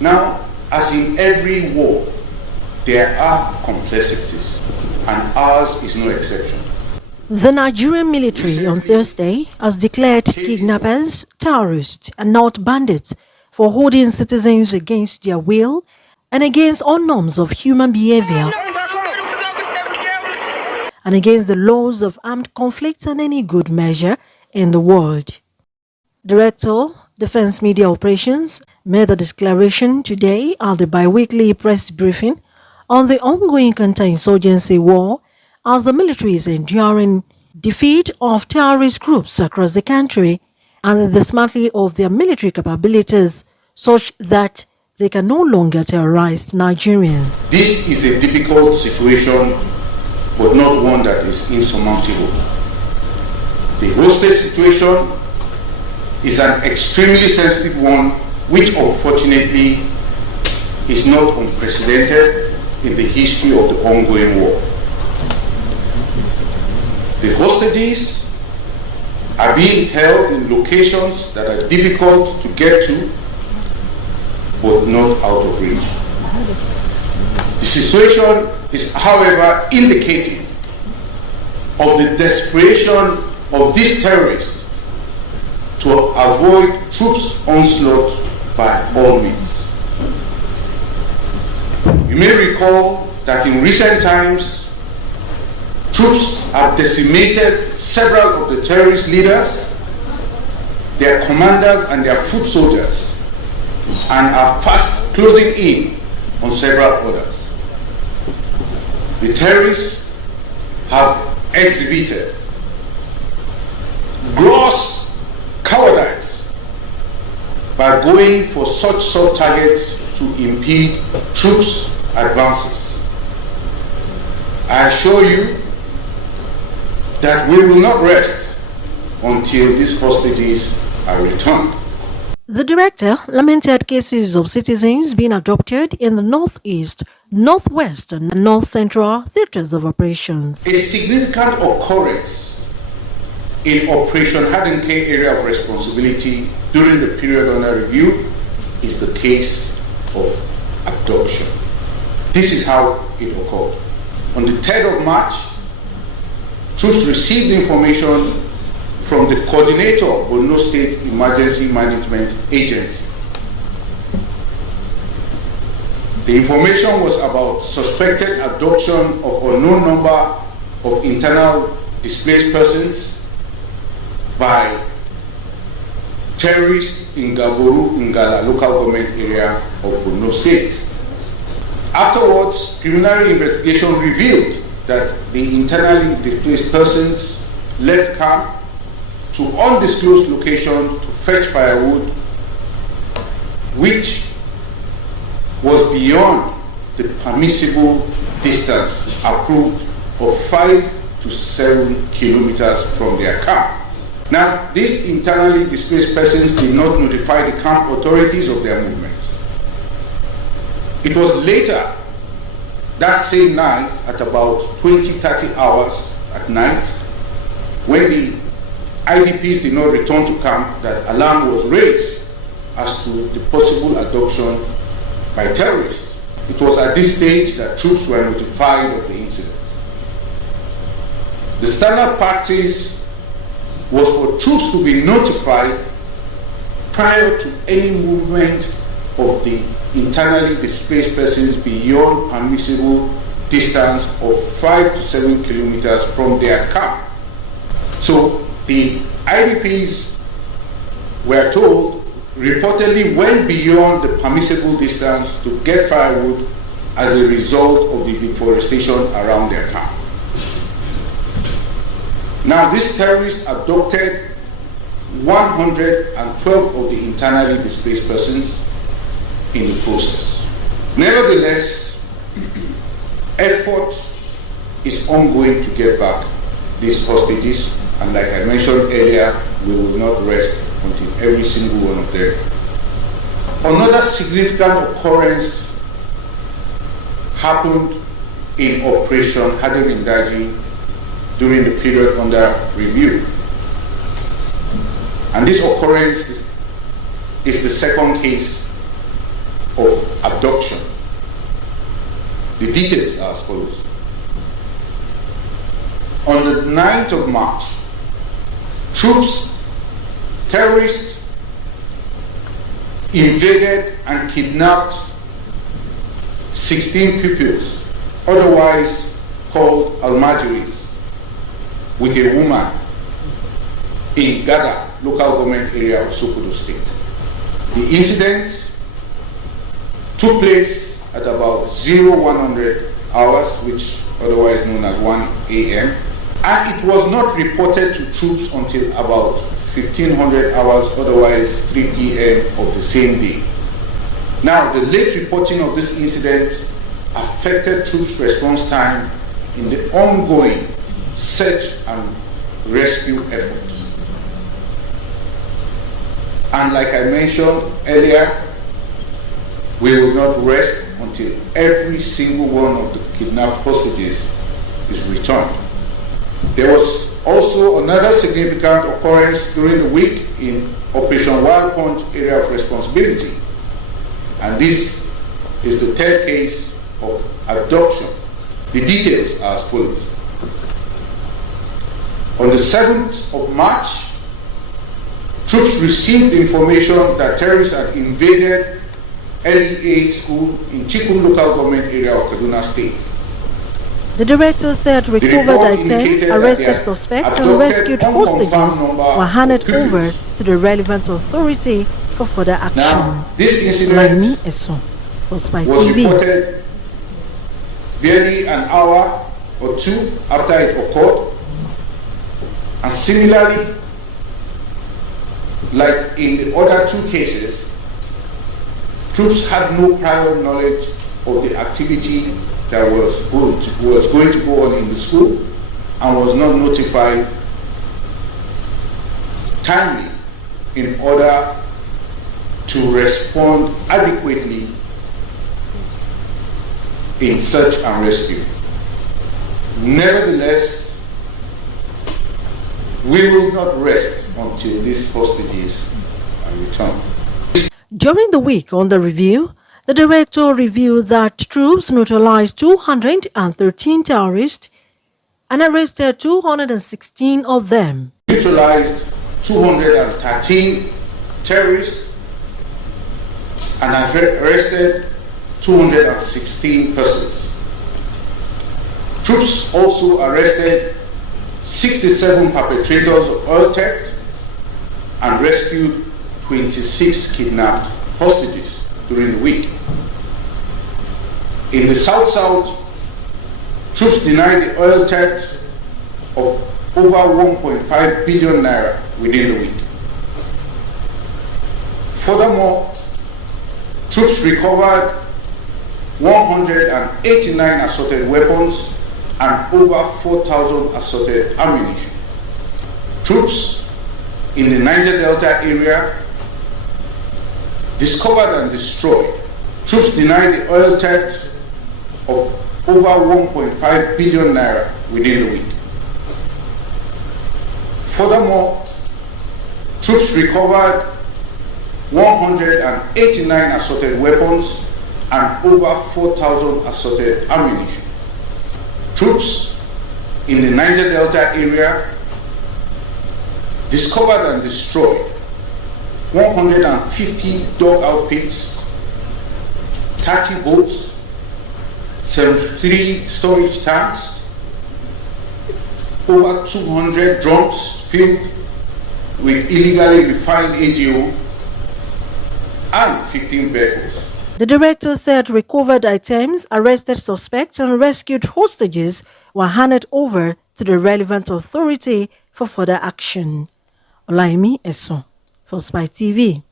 Now, as in every war, there are complexities, and ours is no exception. The Nigerian military on Thursday has declared kidnappers, terrorists, and not bandits for holding citizens against their will and against all norms of human behavior and against the laws of armed conflict and any good measure in the world. Director, Defense Media Operations, made the declaration today at the bi-weekly press briefing on the ongoing counter-insurgency war as the military is enduring defeat of terrorist groups across the country and the dismantling of their military capabilities such that they can no longer terrorize Nigerians. This is a difficult situation, but not one that is insurmountable. The hostage situation is an extremely sensitive one, which unfortunately is not unprecedented in the history of the ongoing war. The hostages are being held in locations that are difficult to get to, but not out of reach. The situation is, however, indicative of the desperation of these terrorists to avoid troops' onslaught by all means. You may recall that in recent times, troops have decimated several of the terrorist leaders, their commanders and their foot soldiers, and are fast closing in on several others. The terrorists have exhibited gross cowardice by going for such soft targets to impede troops' advances. I assure you that we will not rest until these hostages are returned. The director lamented cases of citizens being abducted in the northeast, northwest, and north central theaters of operations. A significant occurrence in Operation Hardened area of responsibility during the period under review is the case of abduction. This is how it occurred. On the 3rd of March, troops received information from the coordinator of Borno State Emergency Management Agency. The information was about suspected abduction of unknown number of internal displaced persons by terrorists in Gaboru, Ngala local government area of Borno State. Afterwards, preliminary investigation revealed that the internally displaced persons left camp to undisclosed locations to fetch firewood, which was beyond the permissible distance approved of 5 to 7 kilometers from their camp. Now, these internally displaced persons did not notify the camp authorities of their movement. It was later that same night, at about 20-30 hours at night, when the IDPs did not return to camp, that alarm was raised as to the possible abduction by terrorists. It was at this stage that troops were notified of the incident. The standard practice was for troops to be notified prior to any movement of the internally displaced persons beyond permissible distance of 5 to 7 kilometers from their camp. So the IDPs were told reportedly went beyond the permissible distance to get firewood as a result of the deforestation around their camp. Now, these terrorists abducted 112 of the internally displaced persons in the process. Nevertheless, effort is ongoing to get back these hostages, and like I mentioned earlier, we will not rest until every single one of them. Another significant occurrence happened in Operation Hardened during the period under review. And this occurrence is the second case of abduction. The details are as follows. On the 9th of March, terrorists invaded and kidnapped 16 pupils, otherwise called Almajiris, with a woman in Gada, local government area of Sokoto State. The incident took place at about 0100 hours, which otherwise known as 1 a.m., and it was not reported to troops until about 1500 hours, otherwise 3 p.m. of the same day. Now, the late reporting of this incident affected troops' response time in the ongoing search and rescue effort. And like I mentioned earlier, we will not rest until every single one of the kidnapped hostages is returned. There was also another significant occurrence during the week in Operation Wild Punch area of responsibility. And this is the third case of abduction. The details are as follows. On the 7th of March, troops received information that terrorists had invaded LEA school in Chikun local government area of Kaduna State. The director said recovered items, arrested suspects, and rescued hostages were handed over to the relevant authority for further action. Now, this incident was reported barely an hour or two after it occurred, and similarly, like in the other two cases, troops had no prior knowledge of the activity that was going to go on in the school and was not notified timely in order to respond adequately in search and rescue. Nevertheless, we will not rest until these hostages are returned. During the week on the review, the director revealed that troops neutralized 213 terrorists and arrested 216 of them. Neutralized 213 terrorists and arrested 216 persons. Troops also arrested 67 perpetrators of oil theft and rescued 26 kidnapped hostages during the week. In the South-South, troops denied the oil theft of over 1.5 billion naira within the week. Furthermore, troops recovered 189 assorted weapons and over 4,000 assorted ammunition. Troops in the Niger Delta area discovered and destroyed. Troops denied the oil theft of over 1.5 billion naira within the week. Furthermore, troops recovered 189 assorted weapons and over 4,000 assorted ammunition. Troops in the Niger Delta area discovered and destroyed 150 dog outfits, 30 boats, 73 storage tanks, over 200 drums filled with illegally refined AGO, and 15 vehicles. The director said recovered items, arrested suspects, and rescued hostages were handed over to the relevant authority for further action. Olaimi Eso, for Spy TV.